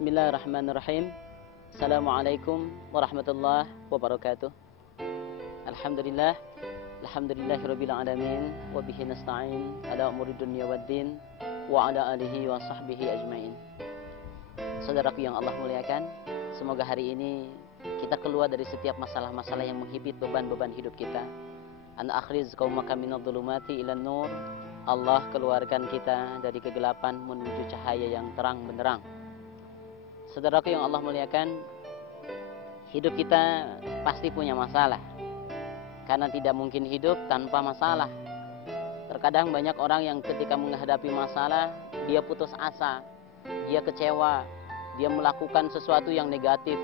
Bismillahirrahmanirrahim. Assalamualaikum warahmatullahi wabarakatuh. Alhamdulillah, alhamdulillahirabbil alamin, wa bihi nasta'in ala umuri dunya waddin, wa ala alihi wa sahbihi ajmain. Saudaraku yang Allah muliakan, semoga hari ini kita keluar dari setiap masalah-masalah yang menghibit beban-beban hidup kita. An akhriz qaumaka minadh dhulumati ilan nur. Allah keluarkan kita dari kegelapan menuju cahaya yang terang benderang. Saudaraku yang Allah muliakan, hidup kita pasti punya masalah. Karena tidak mungkin hidup tanpa masalah. Terkadang banyak orang yang ketika menghadapi masalah, dia putus asa, dia kecewa, dia melakukan sesuatu yang negatif,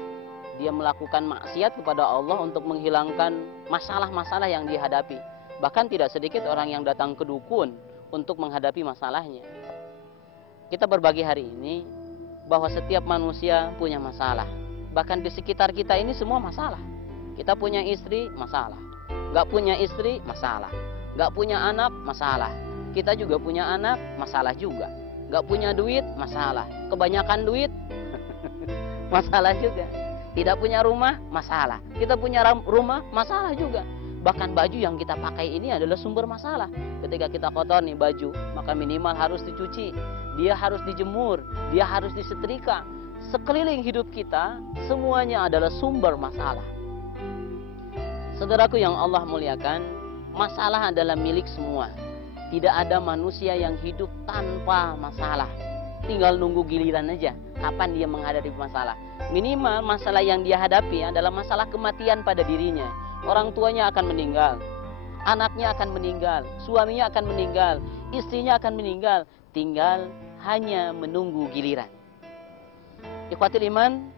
dia melakukan maksiat kepada Allah untuk menghilangkan masalah-masalah yang dihadapi. Bahkan tidak sedikit orang yang datang ke dukun untuk menghadapi masalahnya. Kita berbagi hari ini bahwa setiap manusia punya masalah. Bahkan di sekitar kita ini semua masalah. Kita punya istri, masalah. Gak punya istri, masalah. Gak punya anak, masalah. Kita juga punya anak, masalah juga. Gak punya duit, masalah. Kebanyakan duit, masalah juga. Tidak punya rumah, masalah. Kita punya rumah, masalah juga. Bahkan baju yang kita pakai ini adalah sumber masalah. Ketika kita kotor nih baju, maka minimal harus dicuci, dia harus dijemur, dia harus disetrika. Sekeliling hidup kita, semuanya adalah sumber masalah. Saudaraku yang Allah muliakan, masalah adalah milik semua. Tidak ada manusia yang hidup tanpa masalah. Tinggal nunggu giliran aja, kapan dia menghadapi masalah. Minimal masalah yang dia hadapi adalah masalah kematian pada dirinya. Orang tuanya akan meninggal, anaknya akan meninggal, suaminya akan meninggal, istrinya akan meninggal. Tinggal hanya menunggu giliran. Ikhwatil iman,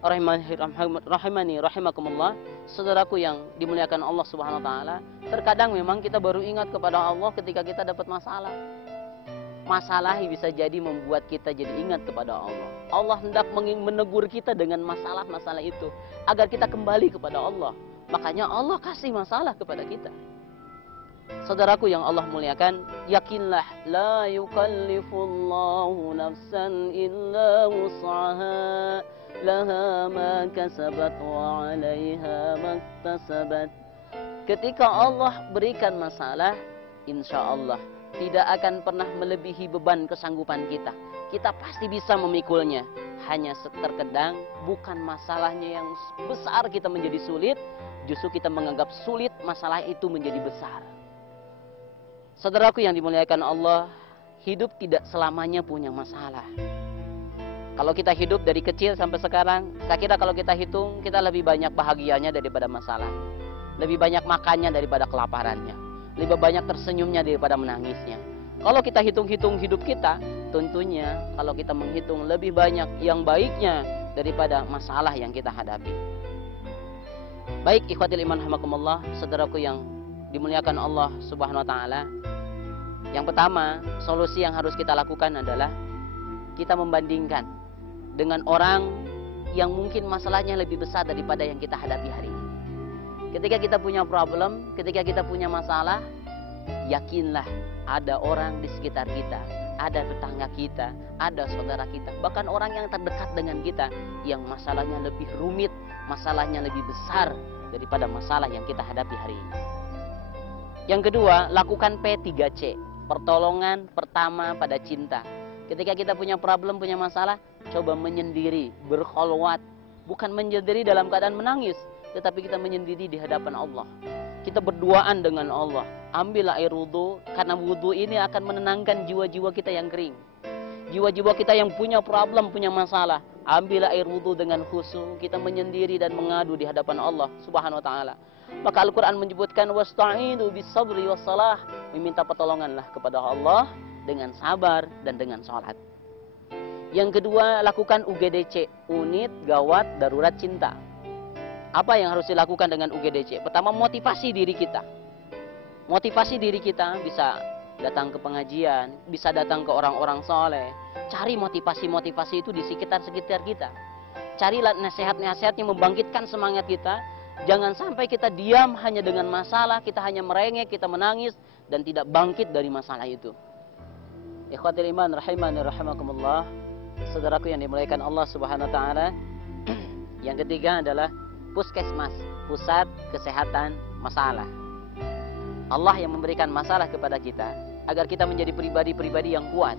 rahimani rahimakumullah. Saudaraku yang dimuliakan Allah Subhanahu wa taala, terkadang memang kita baru ingat kepada Allah ketika kita dapat masalah. Masalah bisa jadi membuat kita jadi ingat kepada Allah. Allah hendak menegur kita dengan masalah-masalah itu agar kita kembali kepada Allah. Makanya Allah kasih masalah kepada kita. Saudaraku yang Allah muliakan, yakinlah la yukallifullahu nafsan illa wus'aha, laha ma kasabat wa 'alaiha maktasabat. Ketika Allah berikan masalah, insya Allah tidak akan pernah melebihi beban kesanggupan kita. Kita pasti bisa memikulnya. Hanya terkadang bukan masalahnya yang besar kita menjadi sulit, justru kita menganggap sulit masalah itu menjadi besar. Saudaraku yang dimuliakan Allah, hidup tidak selamanya punya masalah. Kalau kita hidup dari kecil sampai sekarang, saya kira kalau kita hitung, kita lebih banyak bahagianya daripada masalah. Lebih banyak makannya daripada kelaparannya. Lebih banyak tersenyumnya daripada menangisnya. Kalau kita hitung-hitung hidup kita, tentunya kalau kita menghitung lebih banyak yang baiknya daripada masalah yang kita hadapi. Baik ikhwatil iman rahimakumullah, saudaraku yang dimuliakan Allah Subhanahu wa taala. Yang pertama, solusi yang harus kita lakukan adalah kita membandingkan dengan orang yang mungkin masalahnya lebih besar daripada yang kita hadapi hari ini. Ketika kita punya problem, ketika kita punya masalah, yakinlah ada orang di sekitar kita, ada tetangga kita, ada saudara kita, bahkan orang yang terdekat dengan kita yang masalahnya lebih rumit, masalahnya lebih besar daripada masalah yang kita hadapi hari ini. Yang kedua, lakukan P3C, pertolongan pertama pada cinta. Ketika kita punya problem, punya masalah, coba menyendiri, berkholwat. Bukan menyendiri dalam keadaan menangis, tetapi kita menyendiri di hadapan Allah. Kita berduaan dengan Allah. Ambil air wudhu, karena wudhu ini akan menenangkan jiwa-jiwa kita yang kering. Jiwa-jiwa kita yang punya problem, punya masalah. Ambil air wudhu dengan khusyuk, kita menyendiri dan mengadu di hadapan Allah Subhanahu wa taala. Maka Al-Quran menyebutkan wasta'inu bis-sabri was-salah, meminta pertolonganlah kepada Allah dengan sabar dan dengan sholat. Yang kedua, lakukan UGDC, unit gawat darurat cinta. Apa yang harus dilakukan dengan UGDC? Pertama, motivasi diri kita. Motivasi diri kita bisa datang ke pengajian, bisa datang ke orang-orang soleh. Cari motivasi-motivasi itu di sekitar-sekitar kita. Carilah nasihat-nasihat yang membangkitkan semangat kita. Jangan sampai kita diam hanya dengan masalah, kita hanya merengek, kita menangis, dan tidak bangkit dari masalah itu. Ikhwatil iman rahimani rahimakumullah. Saudaraku yang dimuliakan Allah Subhanahu wa taala, yang ketiga adalah puskesmas, pusat kesehatan masalah. Allah yang memberikan masalah kepada kita agar kita menjadi pribadi-pribadi yang kuat.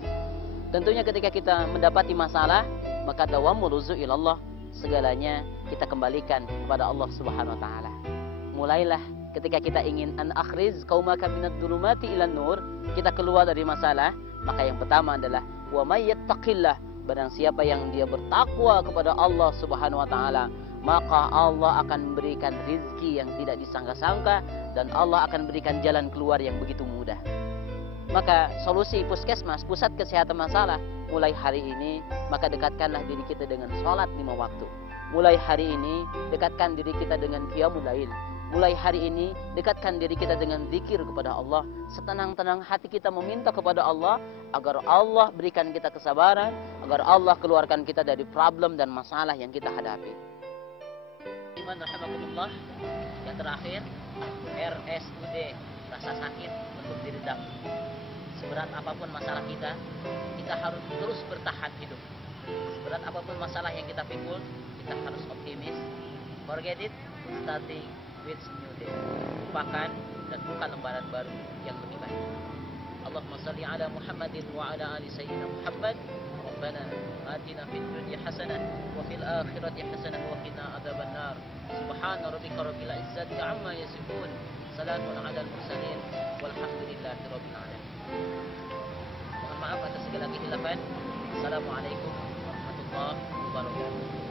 Tentunya ketika kita mendapati masalah, maka dawamul ruzu ilallah, segalanya kita kembalikan kepada Allah Subhanahu wa taala. Mulailah ketika kita ingin an akhriz qaumaka minad dhulumati ilan nur, kita keluar dari masalah, maka yang pertama adalah wa may yattaqillah, barang siapa yang dia bertakwa kepada Allah Subhanahu wa taala, maka Allah akan memberikan rizki yang tidak disangka-sangka dan Allah akan berikan jalan keluar yang begitu mudah. Maka solusi puskesmas, pusat kesehatan masalah, mulai hari ini maka dekatkanlah diri kita dengan sholat 5 waktu. Mulai hari ini dekatkan diri kita dengan qiyamul lail. Mulai hari ini dekatkan diri kita dengan zikir kepada Allah. Setenang-tenang hati kita meminta kepada Allah agar Allah berikan kita kesabaran, agar Allah keluarkan kita dari problem dan masalah yang kita hadapi. Iman rahimakumullah, yang terakhir RSUD, rasa sakit untuk diredam. Seberat apapun masalah kita harus terus bertahan hidup. Seberat apapun masalah yang kita pikul, kita harus optimis. Forget it, starting with new day. Lupakan dan buka lembaran baru yang lebih baik. Allahumma salli ala Muhammadin wa ala ali sayyidina Muhammad. Rabbana atina fid dunya hasanah wa fil akhirati hasanah wa qina adzaban nar. Subhana rabbika rabbil izzati amma yasifun. Salamun alal mursalin walhamdulillahi rabbil alamin. Mohon maaf atas segala kehilafan. Assalamualaikum warahmatullahi wabarakatuh.